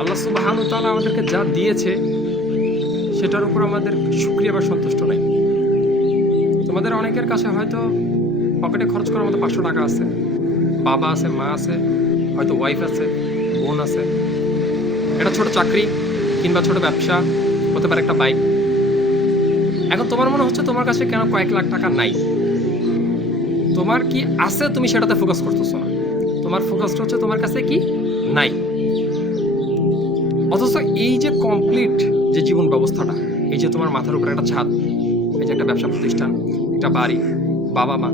আল্লাহ সুবাহানু তাআলা আমাদেরকে যা দিয়েছে, সেটার উপর আমাদের সুক্রিয়া বা সন্তুষ্ট নাই। তোমাদের অনেকের কাছে হয়তো পকেটে খরচ করার মতো পাঁচশো টাকা আছে। বাবা আছে, মা আছে, হয়তো ওয়াইফ আছে, বোন আছে। একটা ছোট চাকরি কিংবা ছোট ব্যবসা, হতে পারে একটা বাইক এখন তোমার মনে হচ্ছে তোমার কাছে কেন কয়েক লাখ টাকা নাই? তোমার কি আছে তুমি সেটাতে ফোকাস করতেছো না? তোমার ফোকাসটা হচ্ছে তোমার কাছে কি? নাই। অথচ এই যে কমপ্লিট যে জীবন ব্যবস্থাটা, এই যে তোমার মাথার উপরে একটা ছাদ, এই যে একটা ব্যবসা প্রতিষ্ঠান, একটা বাড়ি, বাবা মা,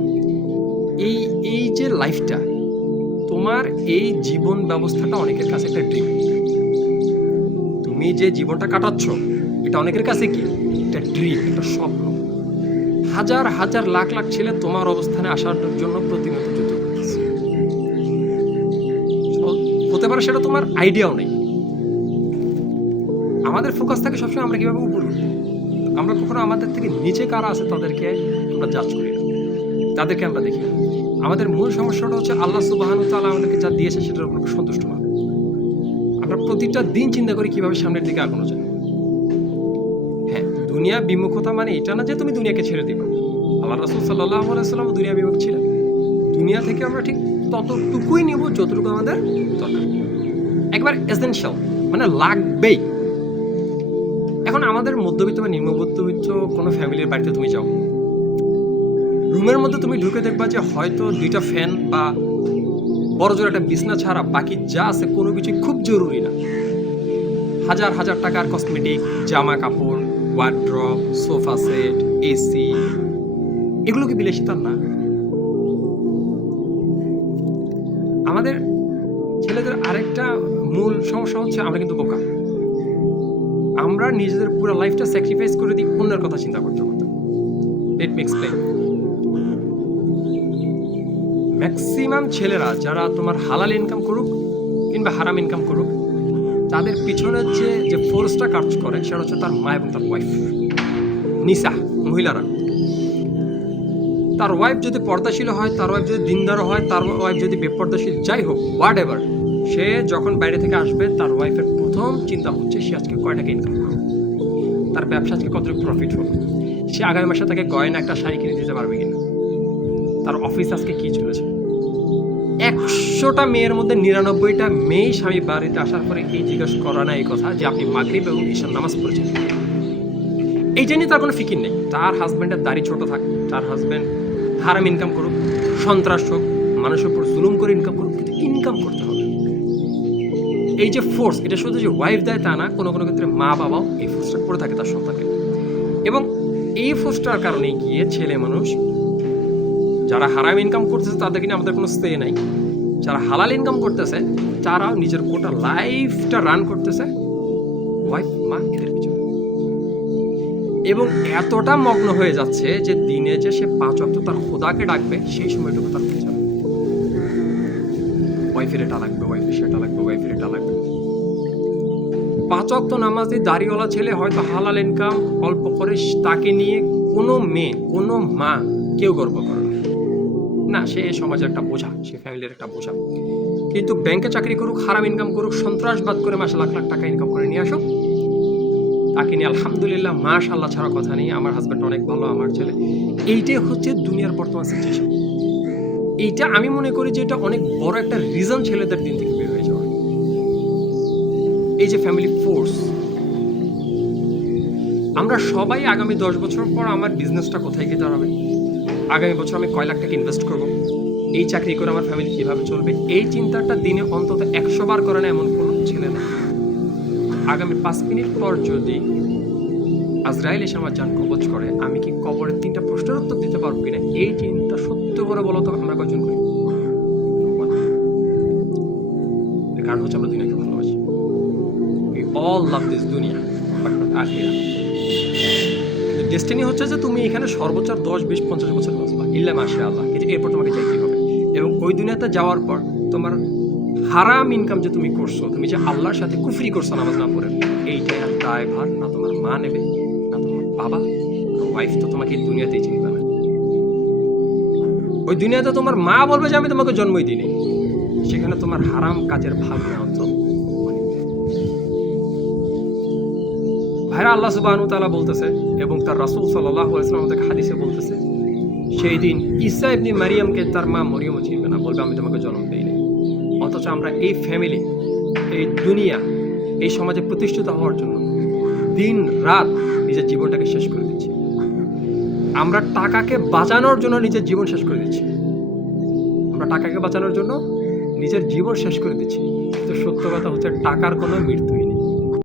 এই এই যে লাইফটা তোমার এই জীবন ব্যবস্থাটা অনেকের কাছে একটা ড্রিম তুমি যে জীবনটা কাটাচ্ছ, এটা অনেকের কাছে কি? একটা ড্রিম একটা স্বপ্ন। হাজার হাজার, লাখ লাখ ছেলে তোমার অবস্থানে আসার জন্য প্রতিনিয়ত যুদ্ধ হতে পারে সেটা তোমার আইডিয়াও নেই। আমাদের ফোকাস থাকে সবসময় আমরা কীভাবে উপরে উঠবো। আমরা কখনো আমাদের থেকে নিচে কারা আছে তাদেরকে আমরা জাজ করি না। তাদেরকে আমরা দেখি না। আমাদের মূল সমস্যাটা হচ্ছে আল্লাহ সুবাহানু তাআলা আমাদেরকে যা দিয়েছে সেটার উপর সন্তুষ্ট না। আমরা প্রতিটা দিন চিন্তা করি কীভাবে সামনের দিকে আগানো যায়। হ্যাঁ দুনিয়া বিমুখতা মানে এটা না যে তুমি দুনিয়াকে ছেড়ে দিবা। আল্লাহ রাসুল সাল্লাহ আলাইসাল্লাম দুনিয়া বিমুখ ছিলেন। দুনিয়া থেকে আমরা ঠিক ততটুকুই নেব যতটুকু আমাদের দরকার। একবার এসেনশিয়াল মানে লাগবেই। এখন আমাদের মধ্যবিত্ত বা নিম্নমধ্যবিত্ত কোনো ফ্যামিলির বাড়িতে তুমি যাও। রুমের মধ্যে তুমি ঢুকে দেখবা যে হয়তো দুইটা ফ্যান বা বড় জোর একটা বিছনা ছাড়া বাকি যা আছে কোনো কিছুই খুব জরুরি না। হাজার হাজার টাকার কসমেটিক জামা কাপড় ওয়ার্ড্রপ সোফা সেট এসি এগুলো কি বিলাসিতার না? আমাদের ছেলেদের আরেকটা মূল সমস্যা হচ্ছে আমরা কিন্তু বোকা। আমরা নিজেদের পুরো লাইফটা স্যাক্রিফাইস করে দিই অন্যের কথা চিন্তা করতে করতে। লেট মি এক্সপ্লেইন ম্যাক্সিমাম ছেলেরা যারা তোমার হালাল ইনকাম করুক কিংবা হারাম ইনকাম করুক, তাদের পিছনে যে যে ফোর্সটা কাজ করে, সেটা হচ্ছে তার মা এবং তার ওয়াইফ নিসা, মহিলারা। তার ওয়াইফ যদি পর্দাশীল হয়, তার ওয়াইফ যদি দিনদার হয়, তার ওয়াইফ যদি বেপর্দাশীল, যাই হোক হোয়াট সে যখন বাইরে থেকে আসবে, তার ওয়াইফের প্রথম চিন্তা হচ্ছে সে আজকে কয় টাকা ইনকাম করবে। তার ব্যবসা আজকে কতটুকু প্রফিট হলো? সে আগামী মাসে তাকে গয়না একটা শাড়ি কিনে দিতে পারবে কিনা? তার অফিস আজকে কি চলেছে? একশোটা মেয়ের মধ্যে নিরানব্বইটা মেয়ে স্বামী বাড়িতে আসার পরে এই জিজ্ঞেস করা না এই কথা যে আপনি মাগরিব এবং ঈশান নামাজ পড়েছেন। এই জন্যই তার কোনো ফিকির নেই। তার হাজব্যান্ডের দাড়ি ছোট থাক, তার হাজব্যান্ড হারাম ইনকাম করুক, সন্ত্রাস হোক, মানুষের উপর জুলুম করে ইনকাম করুক, কিন্তু ইনকাম করতে হবে। এই যে ফোর্স এটা শুধু যে ওয়াইফ দেয় তা না, কোনো কোনো ক্ষেত্রে মা বাবাও এই ফোর্সটা করে থাকে তার সন্তানকে। এবং এই ফোর্সটার কারণে গিয়ে ছেলে মানুষ, যারা হারাম ইনকাম করতেছে তাদেরকে নিয়ে আমাদের কোনো স্তে নাই। যারা হালাল ইনকাম করতেছে তারা নিজের গোটা লাইফটা রান করতেছে ওয়াইফ মা, এদের পিছনে। এবং এতটা মগ্ন হয়ে যাচ্ছে যে দিনে যে সে পাঁচ অক্ট তার খোদাকে ডাকবে, সেই সময়টুকু তার ওয়াইফের এটা লাগবে ওয়াইফের সেটা লাগবে ওয়াইফের এটা লাগবে। পাঁচ অক্ত নামাজি দাড়িওয়ালা ছেলে হয়তো হালাল ইনকাম অল্প করে তাকে নিয়ে কোনো মেয়ে, কোনো মা কেউ গর্ব করে না। না, সে সমাজের একটা বোঝা, সে ফ্যামিলির একটা বোঝা। কিন্তু ব্যাংকে চাকরি করুক, হারাম ইনকাম করুক সন্ত্রাসবাদ করে মাসে লাখ লাখ টাকা ইনকাম করে নিয়ে আসুক, তাকে নিয়ে আলহামদুলিল্লাহ মাস আল্লাহ ছাড়া কথা নেই। আমার হাজব্যান্ড অনেক ভালো, আমার ছেলে। এইটাই হচ্ছে দুনিয়ার বর্তমান সিচুয়েশন এইটা আমি মনে করি যে এটা অনেক বড় একটা রিজন ছেলেদের দিন থেকে বের হয়ে যাওয়া। এই যে ফ্যামিলি ফোর্স আমরা সবাই আগামী দশ বছর পর আমার বিজনেসটা কোথায় গিয়ে দাঁড়াবে? আগামী বছর আমি কয় লাখ টাকা ইনভেস্ট করব? এই চাকরি করে আমার ফ্যামিলি কীভাবে চলবে? এই চিন্তাটা দিনে অন্তত একশো বার করে না এমন কোনো ছেলে না আগামী পাঁচ মিনিট পর যদি আজরাইল এসে আমার যান কবচ করে, আমি কি কবরের তিনটা প্রশ্নের উত্তর দিতে পারব কিনা? এই চিন্তা সত্য করে বলো তো, আমরা কয়জন করি? কারণ হচ্ছে আমরা দুনিয়াকে ভালোবাসি। উই অল লাভ দিস দুনিয়া বাট নট ডেস্টিনি হচ্ছে যে তুমি এখানে সর্বোচ্চ দশ, বিশ, পঞ্চাশ বছর বাঁচবা, ইল্লা মাসে আল্লাহ। কিন্তু এরপর তোমাকে চাইতে হবে। এবং ওই দুনিয়াতে যাওয়ার পর তোমার হারাম ইনকাম যে তুমি করছ, তুমি যে আল্লাহর সাথে কুফরি করছ নামাজ না পড়ে, এইটাই আর ভার না তোমার মা নেবে। বাবা ওয়াইফ তো তোমাকে দুনিয়াতেই চিনবে না। ওই দুনিয়াতে তোমার মা বলবে যে আমি তোমাকে জন্মই দিইনি। সেখানে তোমার হারাম কাজের ভাগ ভাইরা আল্লাহ তাআলা বলতেছে এবং তার রাসূল ওয়াসাল্লাম হাদিসে বলতেছে, সেই দিন ঈসা ইবনে মারিয়ামকে তার মা মরিয়মও চিনবে না, বলবে আমি তোমাকে জন্ম দেইনি। অথচ আমরা এই ফ্যামিলি এই দুনিয়া, এই সমাজে প্রতিষ্ঠিত হওয়ার জন্য দিন রাত নিজের জীবনটাকে শেষ করে দিচ্ছি। আমরা টাকাকে বাঁচানোর জন্য নিজের জীবন শেষ করে দিচ্ছি। আমরা টাকাকে বাঁচানোর জন্য নিজের জীবন শেষ করে দিচ্ছি। কিন্তু সত্য কথা হচ্ছে, টাকার কোনো মৃত্যুই